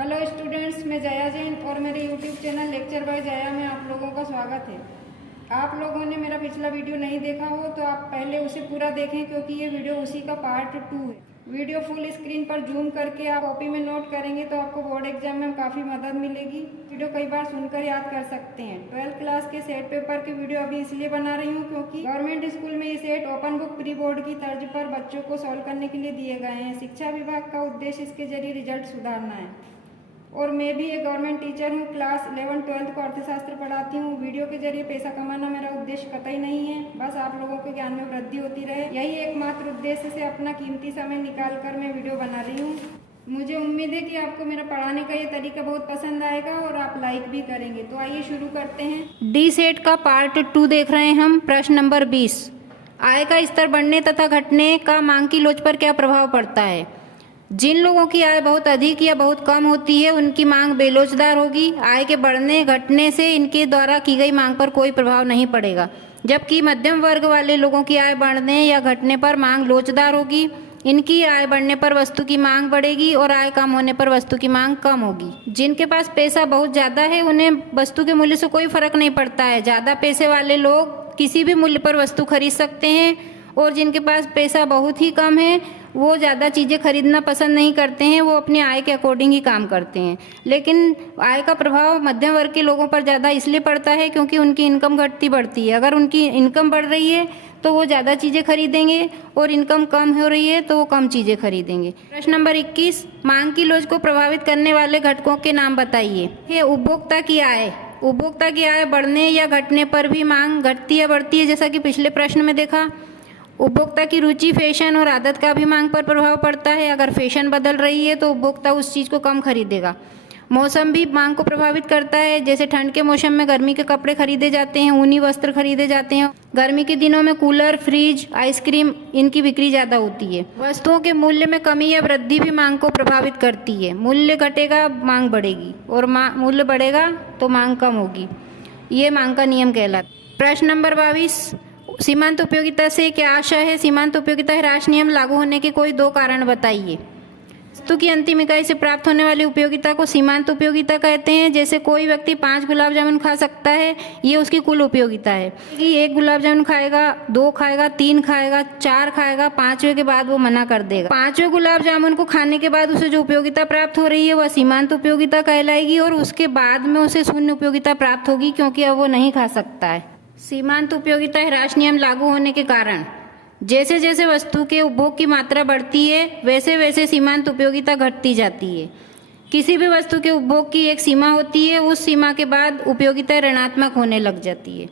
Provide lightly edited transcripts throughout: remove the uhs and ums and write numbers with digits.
Hello students, मैं जया जैन और मेरे YouTube channel lecture by Jaya में आप लोगों का स्वागत है। आप लोगों ने मेरा पिछला वीडियो नहीं देखा हो तो आप पहले उसे पूरा देखें, क्योंकि ये वीडियो उसी का पार्ट 2 है। वीडियो फुल स्क्रीन पर जूम करके आप कॉपी में नोट करेंगे तो आपको बोर्ड एग्जाम में काफ़ी मदद मिलेगी। वीडियो कई बार सुनकर याद कर सकते हैं। 12th क्लास के सेट पेपर की वीडियो अभी इसलिए बना रही हूँ क्योंकि गवर्नमेंट स्कूल में ये set open book pre board की तर्ज पर बच्चों को सॉल्व करने के लिए दिए गए हैं। शिक्षा विभाग का उद्देश्य इसके जरिए रिजल्ट सुधारना है। और मैं भी एक गवर्नमेंट टीचर हूँ। क्लास 11-12 को अर्थशास्त्र पढ़ाती हूँ। वीडियो के जरिए पैसा कमाना मेरा उद्देश्य कतई नहीं है, बस आप लोगों के ज्ञान में वृद्धि होती रहे, यही एकमात्र उद्देश्य से अपना कीमती समय निकाल कर मैं वीडियो बना रही हूँ। मुझे उम्मीद है कि आपको मेरा पढ़ाने का ये तरीका बहुत पसंद आएगा और आप लाइक भी करेंगे। तो आइए शुरू करते हैं। डी सेट का पार्ट 2 देख रहे हैं हम। प्रश्न नंबर 20, आय का स्तर बढ़ने तथा घटने का मांग की लोच पर क्या प्रभाव पड़ता है? जिन लोगों की आय बहुत अधिक या बहुत कम होती है उनकी मांग बेलोचदार होगी। आय के बढ़ने घटने से इनके द्वारा की गई मांग पर कोई प्रभाव नहीं पड़ेगा, जबकि मध्यम वर्ग वाले लोगों की आय बढ़ने या घटने पर मांग लोचदार होगी। इनकी आय बढ़ने पर वस्तु की मांग बढ़ेगी और आय कम होने पर वस्तु की मांग कम होगी। जिनके पास पैसा बहुत ज़्यादा है उन्हें वस्तु के मूल्य से कोई फर्क नहीं पड़ता है। ज़्यादा पैसे वाले लोग किसी भी मूल्य पर वस्तु खरीद सकते हैं और जिनके पास पैसा बहुत ही कम है वो ज़्यादा चीज़ें खरीदना पसंद नहीं करते हैं, वो अपनी आय के अकॉर्डिंग ही काम करते हैं। लेकिन आय का प्रभाव मध्यम वर्ग के लोगों पर ज़्यादा इसलिए पड़ता है क्योंकि उनकी इनकम घटती बढ़ती है। अगर उनकी इनकम बढ़ रही है तो वो ज़्यादा चीज़ें खरीदेंगे और इनकम कम हो रही है तो वो कम चीज़ें खरीदेंगे। प्रश्न नंबर 21, मांग की लोच को प्रभावित करने वाले घटकों के नाम बताइए। ये उपभोक्ता की आय। उपभोक्ता की आय बढ़ने या घटने पर भी मांग घटती या बढ़ती है, जैसा कि पिछले प्रश्न में देखा। उपभोक्ता की रुचि, फैशन और आदत का भी मांग पर प्रभाव पड़ता है। अगर फैशन बदल रही है तो उपभोक्ता उस चीज़ को कम खरीदेगा। मौसम भी मांग को प्रभावित करता है, जैसे ठंड के मौसम में गर्मी के कपड़े खरीदे जाते हैं, ऊनी वस्त्र खरीदे जाते हैं। गर्मी के दिनों में कूलर, फ्रिज, आइसक्रीम इनकी बिक्री ज़्यादा होती है। वस्तुओं के मूल्य में कमी या वृद्धि भी मांग को प्रभावित करती है। मूल्य घटेगा मांग बढ़ेगी और मूल्य बढ़ेगा तो मांग कम होगी। ये मांग का नियम कहलाता है। प्रश्न नंबर 22, सीमांत उपयोगिता से क्या आशय है? सीमांत उपयोगिता ह्रास नियम लागू होने के कोई 2 कारण बताइए। वस्तु की अंतिम इकाई से प्राप्त होने वाली उपयोगिता को सीमांत उपयोगिता कहते हैं। जैसे कोई व्यक्ति 5 गुलाब जामुन खा सकता है, ये उसकी कुल उपयोगिता है कि 1 गुलाब जामुन खाएगा, 2 खाएगा, 3 खाएगा, 4 खाएगा, 5वें के बाद वो मना कर देगा। 5वें गुलाब जामुन को खाने के बाद उसे जो उपयोगिता प्राप्त हो रही है वह सीमांत उपयोगिता कहलाएगी और उसके बाद में उसे शून्य उपयोगिता प्राप्त होगी क्योंकि अब वो नहीं खा सकता है। सीमांत उपयोगिता ह्रास नियम लागू होने के कारण जैसे जैसे वस्तु के उपभोग की मात्रा बढ़ती है वैसे वैसे सीमांत उपयोगिता घटती जाती है। किसी भी वस्तु के उपभोग की एक सीमा होती है, उस सीमा के बाद उपयोगिता ऋणात्मक होने लग जाती है।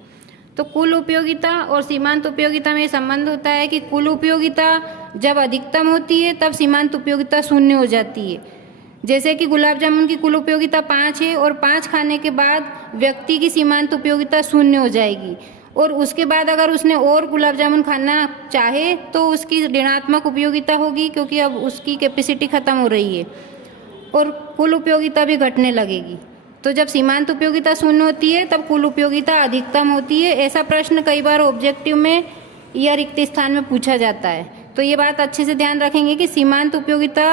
तो कुल उपयोगिता और सीमांत उपयोगिता में संबंध होता है कि कुल उपयोगिता जब अधिकतम होती है तब सीमांत उपयोगिता शून्य हो जाती है। जैसे कि गुलाब जामुन की कुल उपयोगिता 5 है और 5 खाने के बाद व्यक्ति की सीमांत उपयोगिता शून्य हो जाएगी और उसके बाद अगर उसने और गुलाब जामुन खाना चाहे तो उसकी ऋणात्मक उपयोगिता होगी क्योंकि अब उसकी कैपेसिटी खत्म हो रही है और कुल उपयोगिता भी घटने लगेगी। तो जब सीमांत उपयोगिता शून्य होती है तब कुल उपयोगिता अधिकतम होती है। ऐसा प्रश्न कई बार ऑब्जेक्टिव में या रिक्त स्थान में पूछा जाता है, तो ये बात अच्छे से ध्यान रखेंगे कि सीमांत उपयोगिता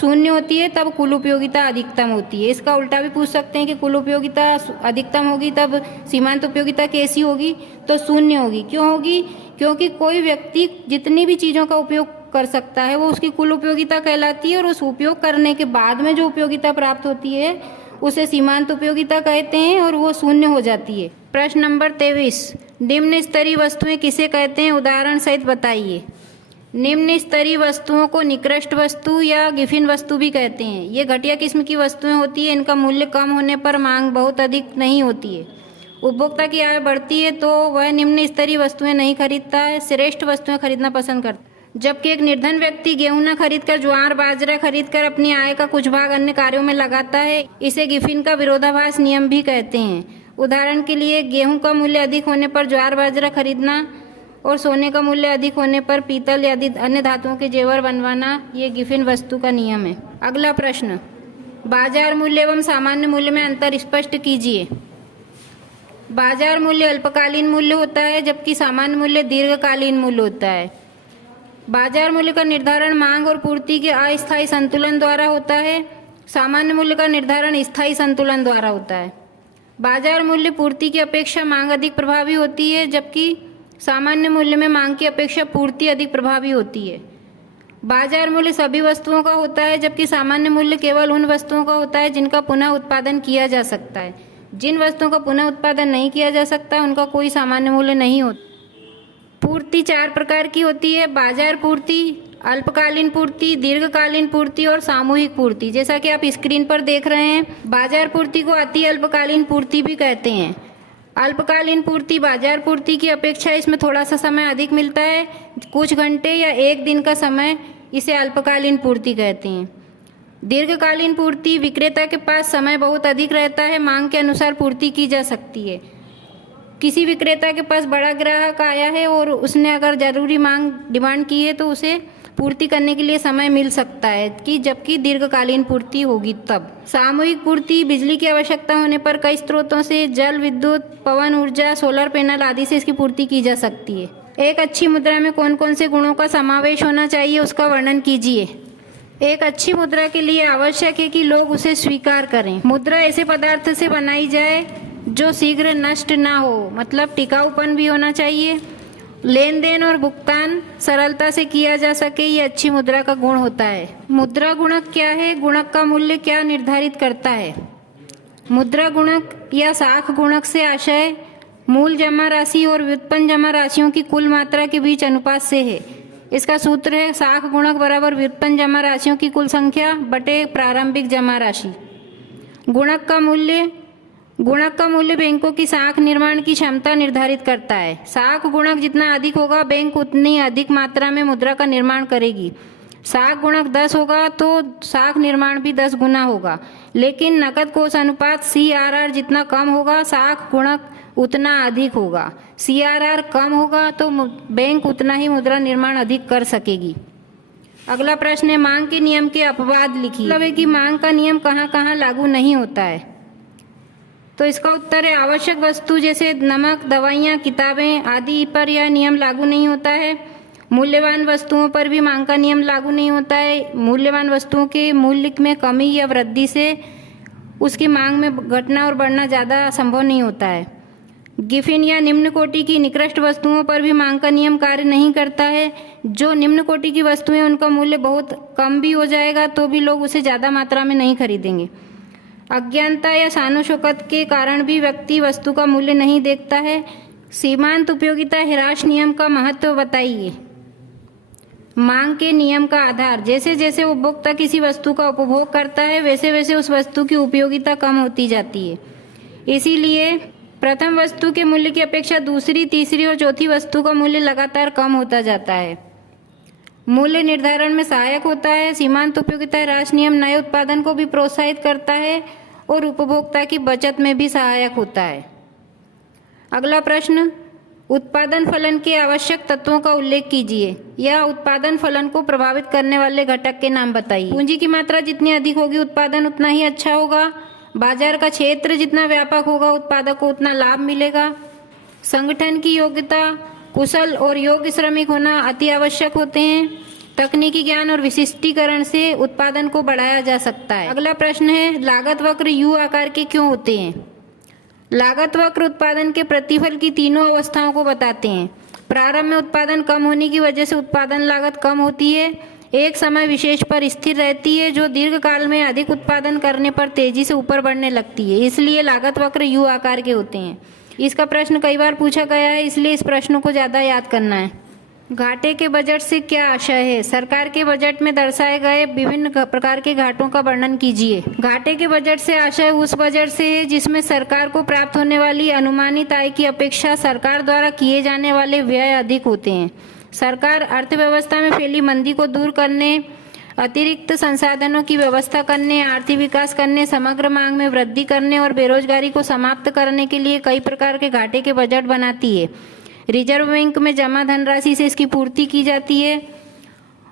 शून्य होती है तब कुल उपयोगिता अधिकतम होती है। इसका उल्टा भी पूछ सकते हैं कि कुल उपयोगिता अधिकतम होगी तब सीमांत उपयोगिता कैसी होगी? तो शून्य होगी। क्यों होगी? क्योंकि कोई व्यक्ति जितनी भी चीज़ों का उपयोग कर सकता है वो उसकी कुल उपयोगिता कहलाती है और उस उपयोग करने के बाद में जो उपयोगिता प्राप्त होती है उसे सीमांत उपयोगिता कहते हैं और वो शून्य हो जाती है। प्रश्न नंबर 23, निम्न स्तरीय वस्तुएं किसे कहते हैं? उदाहरण सहित बताइए। निम्न स्तरीय वस्तुओं को निकृष्ट वस्तु या गिफिन वस्तु भी कहते हैं। ये घटिया किस्म की वस्तुएं होती है, इनका मूल्य कम होने पर मांग बहुत अधिक नहीं होती है। उपभोक्ता की आय बढ़ती है तो वह निम्न स्तरीय वस्तुएं नहीं खरीदता है, श्रेष्ठ वस्तुएं खरीदना पसंद करता है। जबकि एक निर्धन व्यक्ति गेहूं न खरीदकर ज्वार बाजरा खरीदकर अपनी आय का कुछ भाग अन्य कार्यों में लगाता है, इसे गिफिन का विरोधाभास नियम भी कहते हैं। उदाहरण के लिए गेहूं का मूल्य अधिक होने पर ज्वार बाजरा खरीदना और सोने का मूल्य अधिक होने पर पीतल आदि अन्य धातुओं के जेवर बनवाना, ये गिफिन वस्तु का नियम है। अगला प्रश्न, बाजार मूल्य एवं सामान्य मूल्य में अंतर स्पष्ट कीजिए। बाजार मूल्य अल्पकालीन मूल्य होता है जबकि सामान्य मूल्य दीर्घकालीन मूल्य होता है। बाजार मूल्य का निर्धारण मांग और पूर्ति के अस्थायी संतुलन द्वारा होता है। सामान्य मूल्य का निर्धारण स्थायी संतुलन द्वारा होता है। बाजार मूल्य पूर्ति की अपेक्षा मांग अधिक प्रभावी होती है, जबकि सामान्य मूल्य में मांग की अपेक्षा पूर्ति अधिक प्रभावी होती है। बाजार मूल्य सभी वस्तुओं का होता है, जबकि सामान्य मूल्य केवल उन वस्तुओं का होता है जिनका पुनः उत्पादन किया जा सकता है। जिन वस्तुओं का पुनः उत्पादन नहीं किया जा सकता उनका कोई सामान्य मूल्य नहीं होता। पूर्ति 4 प्रकार की होती है: बाजार पूर्ति, अल्पकालीन पूर्ति, दीर्घकालीन पूर्ति और सामूहिक पूर्ति। जैसा कि आप स्क्रीन पर देख रहे हैं, बाजार पूर्ति को अति अल्पकालीन पूर्ति भी कहते हैं। अल्पकालीन पूर्ति बाजार पूर्ति की अपेक्षा इसमें थोड़ा सा समय अधिक मिलता है, कुछ घंटे या 1 दिन का समय, इसे अल्पकालीन पूर्ति कहते हैं। दीर्घकालीन पूर्ति विक्रेता के पास समय बहुत अधिक रहता है, मांग के अनुसार पूर्ति की जा सकती है। किसी विक्रेता के पास बड़ा ग्राहक आया है और उसने अगर जरूरी मांग डिमांड की है तो उसे पूर्ति करने के लिए समय मिल सकता है कि जबकि दीर्घकालीन पूर्ति होगी तब। सामूहिक पूर्ति बिजली की आवश्यकता होने पर कई स्रोतों से जल विद्युत, पवन ऊर्जा, सोलर पैनल आदि से इसकी पूर्ति की जा सकती है। एक अच्छी मुद्रा में कौन कौन से गुणों का समावेश होना चाहिए उसका वर्णन कीजिए। एक अच्छी मुद्रा के लिए आवश्यक है कि लोग उसे स्वीकार करें। मुद्रा ऐसे पदार्थ से बनाई जाए जो शीघ्र नष्ट ना हो, मतलब टिकाऊपन भी होना चाहिए। लेन देन और भुगतान सरलता से किया जा सके, ये अच्छी मुद्रा का गुण होता है। मुद्रा गुणक क्या है? गुणक का मूल्य क्या निर्धारित करता है? मुद्रा गुणक या साख गुणक से आशय मूल जमा राशि और व्युत्पन्न जमा राशियों की कुल मात्रा के बीच अनुपात से है। इसका सूत्र है साख गुणक बराबर व्युत्पन्न जमा राशियों की कुल संख्या बटे प्रारंभिक जमा राशि। गुणक का मूल्य बैंकों की साख निर्माण की क्षमता निर्धारित करता है। साख गुणक जितना अधिक होगा, बैंक उतनी अधिक मात्रा में मुद्रा का निर्माण करेगी। साख गुणक 10 होगा तो साख निर्माण भी 10 गुना होगा। लेकिन नकद कोष अनुपात CRR जितना कम होगा, साख गुणक उतना अधिक होगा। CRR कम होगा तो बैंक उतना ही मुद्रा निर्माण अधिक कर सकेगी। अगला प्रश्न है, मांग के नियम के अपवाद लिखिए। मतलब है कि मांग का नियम कहाँ कहाँ लागू नहीं होता है। तो इसका उत्तर है आवश्यक वस्तु जैसे नमक, दवाइयाँ, किताबें आदि पर यह नियम लागू नहीं होता है। मूल्यवान वस्तुओं पर भी मांग का नियम लागू नहीं होता है। मूल्यवान वस्तुओं के मूल्य में कमी या वृद्धि से उसकी मांग में घटना और बढ़ना ज़्यादा संभव नहीं होता है। गिफिन या निम्न कोटि की निकृष्ट वस्तुओं पर भी मांग का नियम कार्य नहीं करता है। जो निम्न कोटि की वस्तुएं उनका मूल्य बहुत कम भी हो जाएगा तो भी लोग उसे ज़्यादा मात्रा में नहीं खरीदेंगे। अज्ञानता या शानो-शौकत के कारण भी व्यक्ति वस्तु का मूल्य नहीं देखता है। सीमांत उपयोगिता ह्रास नियम का महत्व बताइए। मांग के नियम का आधार, जैसे जैसे उपभोक्ता किसी वस्तु का उपभोग करता है वैसे वैसे उस वस्तु की उपयोगिता कम होती जाती है। इसीलिए प्रथम वस्तु के मूल्य की अपेक्षा दूसरी, तीसरी और चौथी वस्तु का मूल्य लगातार कम होता जाता है। मूल्य निर्धारण में सहायक होता है। सीमांत उपयोगिता ह्रास नियम नए उत्पादन को भी प्रोत्साहित करता है और उपभोक्ता की बचत में भी सहायक होता है। अगला प्रश्न, उत्पादन फलन के आवश्यक तत्वों का उल्लेख कीजिए या उत्पादन फलन को प्रभावित करने वाले घटक के नाम बताइए। पूंजी की मात्रा जितनी अधिक होगी उत्पादन उतना ही अच्छा होगा। बाजार का क्षेत्र जितना व्यापक होगा उत्पादक को उतना लाभ मिलेगा। संगठन की योग्यता, कुशल और योग्य श्रमिक होना अति आवश्यक होते हैं। तकनीकी ज्ञान और विशिष्टीकरण से उत्पादन को बढ़ाया जा सकता है। अगला प्रश्न है, लागत वक्र U आकार के क्यों होते हैं? लागत वक्र उत्पादन के प्रतिफल की तीनों अवस्थाओं को बताते हैं। प्रारंभ में उत्पादन कम होने की वजह से उत्पादन लागत कम होती है। एक समय विशेष पर स्थिर रहती है जो दीर्घकाल में अधिक उत्पादन करने पर तेजी से ऊपर बढ़ने लगती है। इसलिए लागत वक्र U आकार के होते हैं। इसका प्रश्न कई बार पूछा गया है, इसलिए इस प्रश्न को ज़्यादा याद करना है। घाटे के बजट से क्या आशय है? सरकार के बजट में दर्शाए गए विभिन्न प्रकार के घाटों का वर्णन कीजिए। घाटे के बजट से आशय उस बजट से है जिसमें सरकार को प्राप्त होने वाली अनुमानित आय की अपेक्षा सरकार द्वारा किए जाने वाले व्यय अधिक होते हैं। सरकार अर्थव्यवस्था में फैली मंदी को दूर करने, अतिरिक्त संसाधनों की व्यवस्था करने, आर्थिक विकास करने, समग्र मांग में वृद्धि करने और बेरोजगारी को समाप्त करने के लिए कई प्रकार के घाटे के बजट बनाती है। रिजर्व बैंक में जमा धनराशि से इसकी पूर्ति की जाती है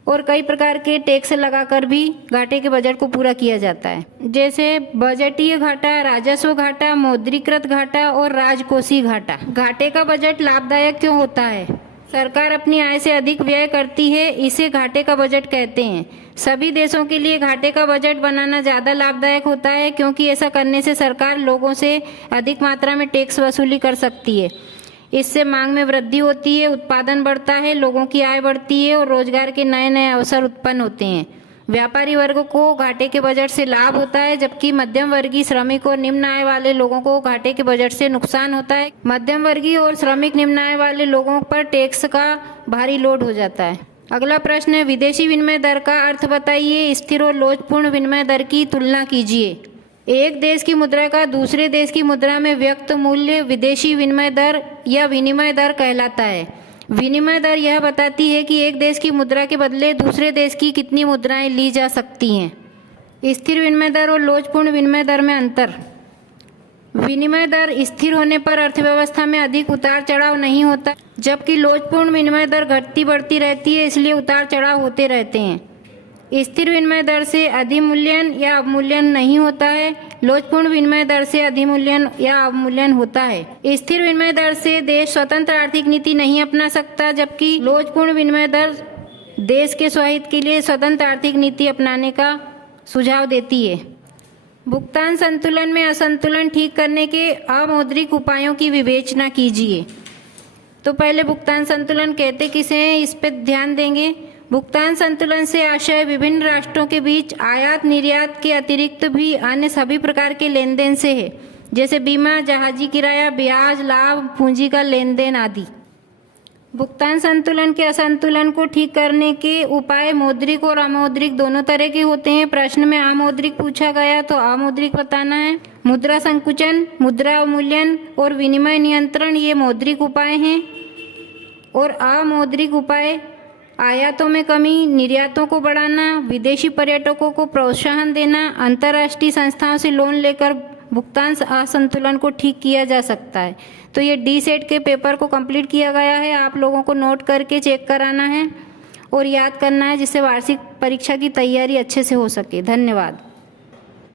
और कई प्रकार के टैक्स लगाकर भी घाटे के बजट को पूरा किया जाता है, जैसे बजटीय घाटा, राजस्व घाटा, मौद्रीकृत घाटा और राजकोषीय घाटा। घाटे का बजट लाभदायक क्यों होता है? सरकार अपनी आय से अधिक व्यय करती है, इसे घाटे का बजट कहते हैं। सभी देशों के लिए घाटे का बजट बनाना ज़्यादा लाभदायक होता है, क्योंकि ऐसा करने से सरकार लोगों से अधिक मात्रा में टैक्स वसूली कर सकती है। इससे मांग में वृद्धि होती है, उत्पादन बढ़ता है, लोगों की आय बढ़ती है और रोजगार के नए नए अवसर उत्पन्न होते हैं। व्यापारी वर्ग को घाटे के बजट से लाभ होता है, जबकि मध्यम वर्गीय, श्रमिक और निम्न आय वाले लोगों को घाटे के बजट से नुकसान होता है। मध्यम वर्गीय और श्रमिक निम्न आय वाले लोगों पर टैक्स का भारी लोड हो जाता है। अगला प्रश्न है, विदेशी विनिमय दर का अर्थ बताइए। स्थिर और लोचपूर्ण विनिमय दर की तुलना कीजिए। एक देश की मुद्रा का दूसरे देश की मुद्रा में व्यक्त मूल्य विदेशी विनिमय दर या विनिमय दर कहलाता है। विनिमय दर यह बताती है कि एक देश की मुद्रा के बदले दूसरे देश की कितनी मुद्राएं ली जा सकती हैं। स्थिर विनिमय दर और लोचपूर्ण विनिमय दर में अंतर। विनिमय दर स्थिर होने पर अर्थव्यवस्था में अधिक उतार चढ़ाव नहीं होता, जबकि लोचपूर्ण विनिमय दर घटती बढ़ती रहती है, इसलिए उतार चढ़ाव होते रहते हैं। स्थिर विनिमय दर से अधिमूल्यन या अवमूल्यन नहीं होता है, लोचपूर्ण विनिमय दर से अधिमूल्यन या अवमूल्यन होता है। स्थिर विनिमय दर से देश स्वतंत्र आर्थिक नीति नहीं अपना सकता, जबकि लोचपूर्ण विनिमय दर देश के स्वहित के लिए स्वतंत्र आर्थिक नीति अपनाने का सुझाव देती है। भुगतान संतुलन में असंतुलन ठीक करने के अमौद्रिक उपायों की विवेचना कीजिए। तो पहले भुगतान संतुलन कहते किसे हैं, इस पर ध्यान देंगे। भुगतान संतुलन से आशय विभिन्न राष्ट्रों के बीच आयात निर्यात के अतिरिक्त भी अन्य सभी प्रकार के लेन देन से है, जैसे बीमा, जहाजी किराया, ब्याज, लाभ, पूंजी का लेन देन आदि। भुगतान संतुलन के असंतुलन को ठीक करने के उपाय मौद्रिक और अमौद्रिक दोनों तरह के होते हैं। प्रश्न में अमौद्रिक पूछा गया तो अमौद्रिक बताना है। मुद्रा संकुचन, मुद्रा अवमूल्यन और विनिमय नियंत्रण ये मौद्रिक उपाय हैं, और अमौद्रिक उपाय आयातों में कमी, निर्यातों को बढ़ाना, विदेशी पर्यटकों को प्रोत्साहन देना, अंतर्राष्ट्रीय संस्थाओं से लोन लेकर भुगतान असंतुलन को ठीक किया जा सकता है। तो ये डी सेट के पेपर को कंप्लीट किया गया है, आप लोगों को नोट करके चेक कराना है और याद करना है, जिससे वार्षिक परीक्षा की तैयारी अच्छे से हो सके। धन्यवाद।